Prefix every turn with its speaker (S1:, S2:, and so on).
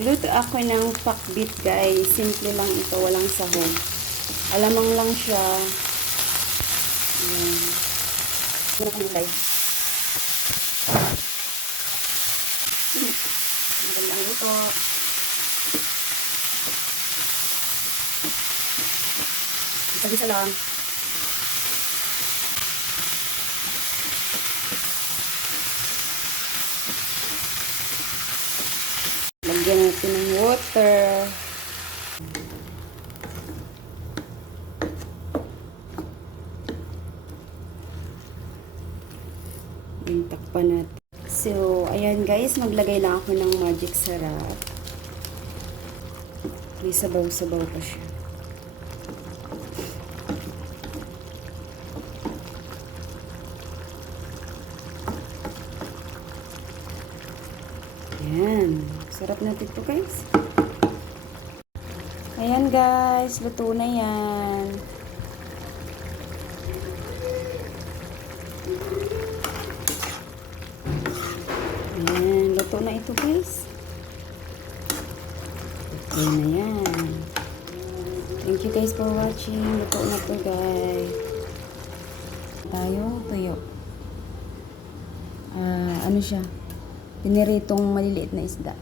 S1: Luto ako ng pakbit guys. Simple lang ito. Walang sahog. Alamang lang siya. Ayan. Ano kang gulay? Maganda ang luto. Isa-isa lang. Lagyan natin ng water. Yung takpan natin. So, ayan guys, maglagay lang ako ng magic sarap. May sabaw-sabaw pa siya. Ayan. Sarap natin ito guys. Ayan guys, luto na yan. Ayan, luto na ito guys. Okay na yan. Thank you guys for watching. Luto na to guys. Tayo, tuyo. Ah, ano siya? Piniritong maliliit na isda.